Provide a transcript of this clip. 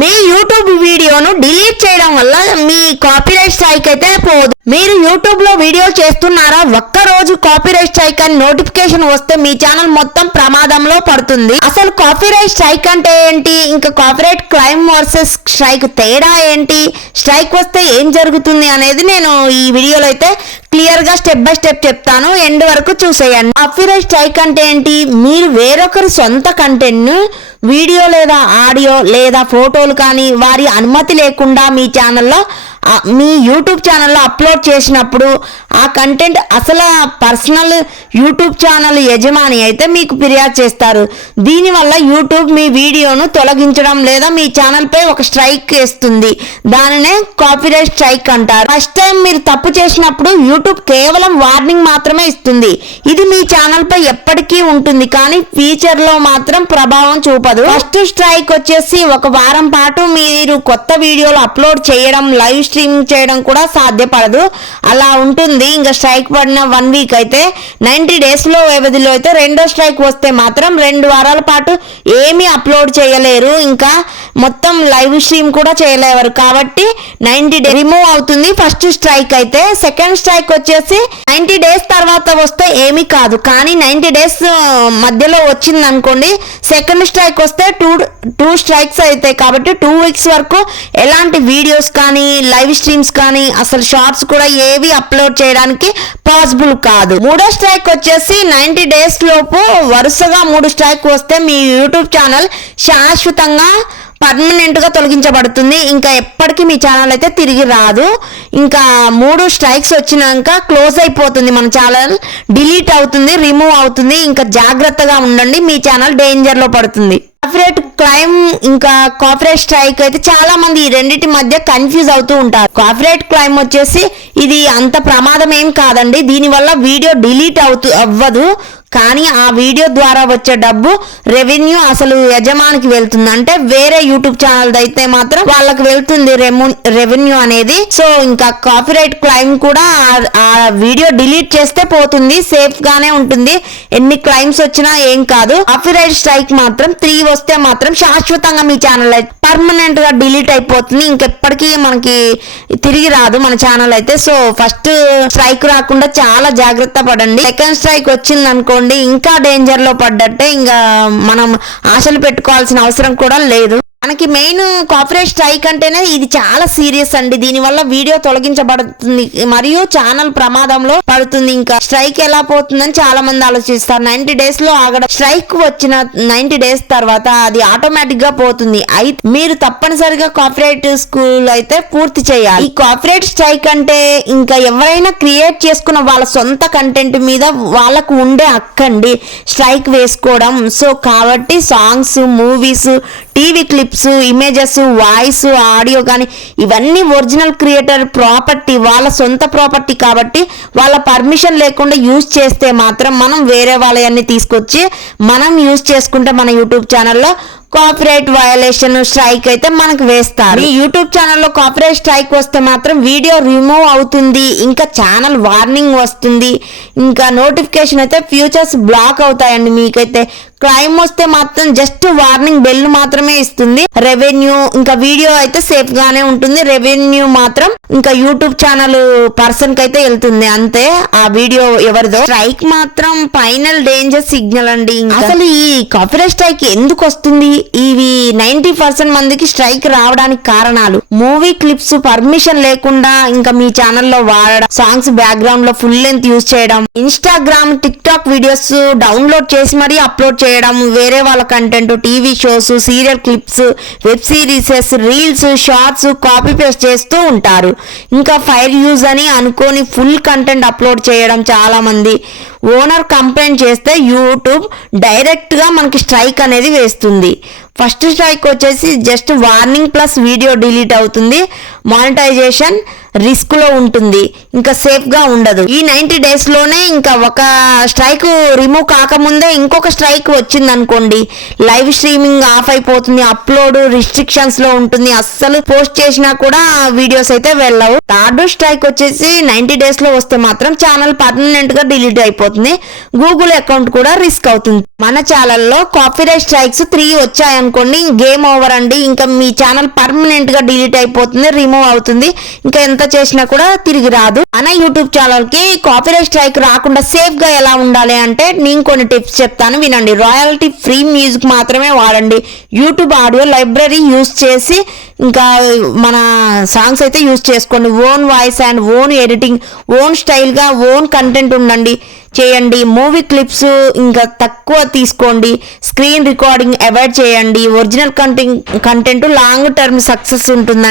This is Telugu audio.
మీ యూట్యూబ్ వీడియోను డిలీట్ చేయడం వల్ల మీ కాపీరైట్ స్ట్రైక్ అయితే పోదు. మీరు యూట్యూబ్లో వీడియో చేస్తున్నారా? ఒక్క రోజు కాపీరైట్ స్ట్రైక్ అని నోటిఫికేషన్ వస్తే మీ ఛానల్ మొత్తం ప్రమాదంలో పడుతుంది. అసలు కాపీరైట్ స్ట్రైక్ అంటే ఏంటి? ఇంకా కాపీరైట్ క్లైమ్ వర్సెస్ స్ట్రైక్ తేడా ఏంటి? స్ట్రైక్ వస్తే ఏం జరుగుతుంది అనేది నేను ఈ వీడియోలో అయితే క్లియర్గా స్టెప్ బై స్టెప్ చెప్తాను. ఎండ్ వరకు చూసేయండి. కాపీరైట్ స్ట్రైక్ అంటే ఏంటి? మీరు వేరొకరి సొంత కంటెంట్ను వీడియో లేదా ఆడియో లేదా ఫోటోలు కానీ వారి అనుమతి లేకుండా మీ ఛానల్లో మీ యూట్యూబ్ ఛానల్లో అప్లోడ్ చేసినప్పుడు ఆ కంటెంట్ అసలు పర్సనల్ యూట్యూబ్ ఛానల్ యజమాని అయితే మీకు ఫిర్యాదు చేస్తారు. దీనివల్ల యూట్యూబ్ మీ వీడియోను తొలగించడం లేదా మీ ఛానల్పై ఒక స్ట్రైక్ వేస్తుంది. దానినే కాపీరైట్ స్ట్రైక్ అంటారు. ఫస్ట్ టైం మీరు తప్పు చేసినప్పుడు యూట్యూబ్ కేవలం వార్నింగ్ మాత్రమే ఇస్తుంది. ఇది మీ ఛానల్పై ఎప్పటికీ ఉంటుంది కానీ ఫ్యూచర్లో మాత్రం ప్రభావం చూపదు. ఫస్ట్ స్ట్రైక్ వచ్చేసి ఒక వారం పాటు మీరు కొత్త వీడియోలు అప్లోడ్ చేయడం లైవ్ స్ట్రీమింగ్ చేయడం కూడా సాధ్యపడదు. అలా ఉంటుంది. ఇంకా స్ట్రైక్ పడిన వన్ వీక్ అయితే నైన్టీ డేస్లో వ్యవధిలో అయితే రెండో స్ట్రైక్ వస్తే మాత్రం రెండు వారాల పాటు ఏమీ అప్లోడ్ చేయలేరు. ఇంకా మొత్తం లైవ్ స్ట్రీమ్ కూడా చేయలేవారు. కాబట్టి నైన్టీ డే రిమూవ్ అవుతుంది ఫస్ట్ స్ట్రైక్ అయితే. సెకండ్ స్ట్రైక్ వచ్చేసి నైన్టీ డేస్ తర్వాత వస్తే ఏమీ కాదు. కానీ నైన్టీ డేస్ మధ్యలో వచ్చింది అనుకోండి సెకండ్ స్ట్రైక్ వస్తే టూ టూ స్ట్రైక్స్ అవుతాయి కాబట్టి టూ వీక్స్ వరకు ఎలాంటి వీడియోస్ కానీ లైవ్ స్ట్రీమ్స్ కానీ అసలు షార్ట్స్ కూడా ఏవి అప్లోడ్ చేయడానికి పాసిబుల్ కాదు. మూడో స్ట్రైక్ వచ్చేసి నైన్టీ డేస్ లోపు వరుసగా మూడు స్ట్రైక్ వస్తే మీ యూట్యూబ్ ఛానల్ శాశ్వతంగా పర్మనెంట్గా తొలగించబడుతుంది. ఇంకా ఎప్పటికీ మీ ఛానల్ అయితే తిరిగి రాదు. ఇంకా మూడు స్ట్రైక్స్ వచ్చినాక క్లోజ్ అయిపోతుంది మన ఛానల్. డిలీట్ అవుతుంది రిమూవ్ అవుతుంది. ఇంకా జాగ్రత్తగా ఉండండి. మీ ఛానల్ డేంజర్లో పడుతుంది. కాపరేట్ క్లైమ్ ఇంకా కాపరేట్ స్ట్రైక్ అయితే చాలా మంది ఈ రెండింటి మధ్య కన్ఫ్యూజ్ అవుతూ ఉంటారు. కాపరేట్ క్లైమ్ వచ్చేసి ఇది అంత ప్రమాదం ఏం కాదండి. దీనివల్ల వీడియో డిలీట్ అవుతూ అవ్వదు. కానీ ఆ వీడియో ద్వారా వచ్చే డబ్బు రెవెన్యూ అసలు యజమానికి వెళ్తుంది. అంటే వేరే యూట్యూబ్ ఛానల్ అయితే మాత్రం వాళ్ళకి వెళ్తుంది రెవెన్యూ అనేది. సో ఇంకా కాపీరైట్ క్లైమ్ కూడా ఆ- వీడియో డిలీట్ చేస్తే పోతుంది. సేఫ్ గానే ఉంటుంది. ఎన్ని క్లైమ్స్ వచ్చినా ఏం కాదు. కాపీరైట్ స్ట్రైక్ మాత్రం త్రీ వస్తే మాత్రం శాశ్వతంగా మీ ఛానల్ పర్మనెంట్గా డిలీట్ అయిపోతుంది. ఇంకెప్పటికీ మనకి తిరిగి రాదు మన ఛానల్ అయితే. సో ఫస్ట్ స్ట్రైక్ రాకుండా చాలా జాగ్రత్త పడండి. సెకండ్ స్ట్రైక్ వచ్చింది అనుకోండి ఇంకా డేంజర్లో పడ్డట్టే ఇంకా మనం ఆశలు పెట్టుకోవాల్సిన అవసరం కూడా లేదు. మనకి మెయిన్ కాపరేట్ స్ట్రైక్ అంటేనే ఇది చాలా సీరియస్ అండి. దీనివల్ల వీడియో తొలగించబడుతుంది. మరియు ఛానల్ ప్రమాదంలో పడుతుంది. ఇంకా స్ట్రైక్ ఎలా పోతుందని చాలా మంది ఆలోచిస్తారు. నైన్టీ డేస్లో ఆగడం స్ట్రైక్ వచ్చిన నైన్టీ డేస్ తర్వాత అది ఆటోమేటిక్గా పోతుంది. అయితే మీరు తప్పనిసరిగా కాపరేట్ స్కూల్ అయితే పూర్తి చేయాలి. ఈ కాపరేట్ స్ట్రైక్ అంటే ఇంకా ఎవరైనా క్రియేట్ చేసుకున్న వాళ్ళ సొంత కంటెంట్ మీద వాళ్ళకు ఉండే హక్కండి. స్ట్రైక్ వేసుకోవడం. సో కాబట్టి songs movies TV clips images voice audio కానీ ఇవన్నీ ఒరిజినల్ క్రియేటర్ ప్రాపర్టీ వాళ్ళ సొంత ప్రాపర్టీ కాబట్టి వాళ్ళ పర్మిషన్ లేకుండా యూజ్ చేస్తే మాత్రం మనం వేరే వాళ్ళవన్నీ తీసుకొచ్చి మనం యూజ్ చేసుకుంటే మన యూట్యూబ్ ఛానల్లో కాపీరైట్ వయలేషన్ స్ట్రైక్ అయితే మనకు వేస్తారు. ఈ యూట్యూబ్ ఛానల్లో కాపీరైట్ స్ట్రైక్ వస్తే మాత్రం వీడియో రిమూవ్ అవుతుంది ఇంకా ఛానల్ వార్నింగ్ వస్తుంది ఇంకా నోటిఫికేషన్ అయితే ఫ్యూచర్స్ బ్లాక్ అవుతాయండి మీకైతే. క్లైమ్ వస్తే మాత్రం జస్ట్ వార్నింగ్ బెల్ మాత్రమే ఇస్తుంది. రెవెన్యూ ఇంకా వీడియో అయితే సేఫ్ గానే ఉంటుంది. రెవెన్యూ మాత్రం ఇంకా యూట్యూబ్ ఛానల్ పర్సన్కి అయితే వెళ్తుంది. అంతే. ఆ వీడియో ఎవరిదో. స్ట్రైక్ మాత్రం ఫైనల్ డేంజర్ సిగ్నల్ అండి అసలు ఈ కాపీరైట్ స్ట్రైక్ ఎందుకు వస్తుంది? ఇవి నైన్ పర్సెంట్ మందికి స్ట్రైక్ రావడానికి కారణాలు. మూవీ క్లిప్స్ పర్మిషన్ లేకుండా ఇంకా మీ ఛానల్లో వాడడం సాంగ్స్ బ్యాక్గ్రౌండ్లో ఫుల్ లెంత్ యూజ్ చేయడం Instagram TikTok videos download చేసి మరీ అప్లోడ్ చేయడం వేరే వాళ్ళ content TV shows serial clips web series reels shorts copy paste చేస్తూ ఉంటారు. ఇంకా ఫైర్ యూజ్ అని అనుకోని ఫుల్ కంటెంట్ అప్లోడ్ చేయడం చాలా మంది ఓనర్ కంప్లైంట్ చేస్తే యూట్యూబ్ డైరెక్ట్గా మనకి స్ట్రైక్ అనేది వేస్తుంది. ఫస్ట్ స్ట్రైక్ వచ్చేసి just warning plus video delete అవుతుంది. మానిటైజేషన్ రిస్క్లో ఉంటుంది ఇంకా సేఫ్గా ఉండదు. ఈ నైన్టీ డేస్లోనే ఇంకా ఒక స్ట్రైక్ రిమూవ్ కాకముందే ఇంకొక స్ట్రైక్ వచ్చింది అనుకోండి లైవ్ స్ట్రీమింగ్ ఆఫ్ అయిపోతుంది అప్లోడ్ రిస్ట్రిక్షన్స్లో ఉంటుంది. అస్సలు పోస్ట్ చేసినా కూడా వీడియోస్ అయితే వెళ్ళవు. థర్డ్ స్ట్రైక్ వచ్చేసి నైన్టీ డేస్లో వస్తే మాత్రం ఛానల్ పర్మనెంట్గా డిలీట్ అయిపోతుంది. గూగుల్ అకౌంట్ కూడా రిస్క్ అవుతుంది. మన ఛానల్లో కాపీరైట్ స్ట్రైక్స్ త్రీ వచ్చాయనుకోండి గేమ్ ఓవర్ అండి. ఇంకా మీ ఛానల్ పర్మనెంట్గా డిలీట్ అయిపోతుంది రిమూవ్ అవుతుంది. ఇంకా ఎంత చేసినా కూడా తిరిగి రాదు. మన యూట్యూబ్ ఛానల్కి కాపీరైట్ స్ట్రైక్ రాకుండా సేఫ్గా ఎలా ఉండాలి అంటే నేను కొన్ని టిప్స్ చెప్తాను వినండి. రాయల్టీ ఫ్రీ మ్యూజిక్ మాత్రమే వాడండి. యూట్యూబ్ ఆడియో లైబ్రరీ యూస్ చేసి ఇంకా మన సాంగ్స్ అయితే యూస్ చేసుకోండి. Own voice and own editing own స్టైల్గా ఓన్ కంటెంట్ ఉండండి చేయండి. మూవీ క్లిప్స్ ఇంకా తక్కువ తీసుకోండి. స్క్రీన్ రికార్డింగ్ అవాయిడ్ చేయండి. Original content content long term success ఉంటుందండి.